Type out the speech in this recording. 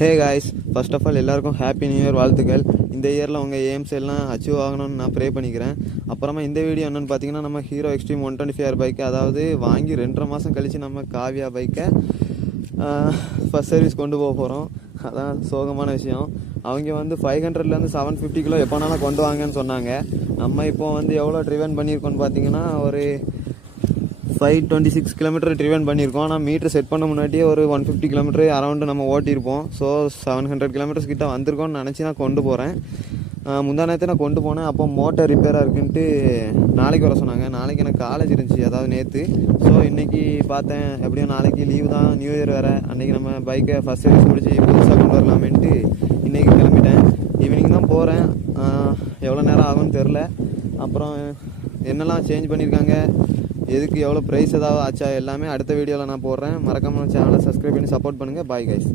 Hey guys, first of all எல்லாருக்கும் happy new year வாழ்த்துக்கள். இந்த இயரில் உங்கள் எய்ம்ஸ் எல்லாம் அச்சீவ் ஆகணும்னு நான் ப்ரே பண்ணிக்கிறேன். அப்புறமா இந்த வீடியோ என்னென்னு பார்த்தீங்கன்னா, நம்ம ஹீரோ எக்ஸ்ட்ரீம் 125R பைக்கு, அதாவது வாங்கி 2.5 மாதம் கழித்து நம்ம காவியா பைக்கை ஃபஸ்ட் சர்வீஸ் கொண்டு போக போகிறோம். அதான் சோகமான விஷயம். அவங்க வந்து 500லேருந்து 750 கிலோ எப்போனாலும் கொண்டு வாங்கன்னு சொன்னாங்க. நம்ம இப்போ வந்து எவ்வளோ ட்ரிவன் பண்ணியிருக்கோன்னு பார்த்தீங்கன்னா, ஒரு 526 கிலோமீட்டர் ட்ரிவன் பண்ணியிருக்கோம். ஆனால் மீட்ரு செட் பண்ண முன்னாடியே ஒரு 150 கிலோமீட்டர் அரௌண்டு நம்ம ஓட்டியிருப்போம். ஸோ 700 கிலோமீட்டர்ஸ் கிட்ட வந்திருக்கோன்னு நினச்சி நான் கொண்டு போகிறேன். முந்தா நேரத்தை நான் கொண்டு போனேன். அப்போ மோட்டர் ரிப்பேராக இருக்குன்ட்டு நாளைக்கு வர சொன்னாங்க. நாளைக்கு எனக்கு காலேஜ் இருந்துச்சு, அதாவது நேற்று. ஸோ இன்றைக்கி பார்த்தேன், எப்படியும் நாளைக்கு லீவு தான், நியூ இயர் வேறு. அன்றைக்கி நம்ம பைக்கை ஃபஸ்ட் சர்வீஸ் முடிச்சு புதுசாக கொண்டு வரலாமேன்ட்டு இன்றைக்கி கிளம்பிட்டேன். ஈவினிங் தான் போகிறேன். எவ்வளோ நேரம் ஆகும்னு தெரில. அப்புறம் என்னெல்லாம் சேஞ்ச் பண்ணியிருக்காங்க, எதுக்கு எவ்வளோ ப்ரைஸ் ஏதாவது ஆச்சா, எல்லாமே அடுத்த வீடியோவில் நான் போடுறேன். மறக்காமல் சேனலை சப்ஸ்கிரைப் பண்ணி சப்போர்ட் பண்ணுங்கள். Bye guys.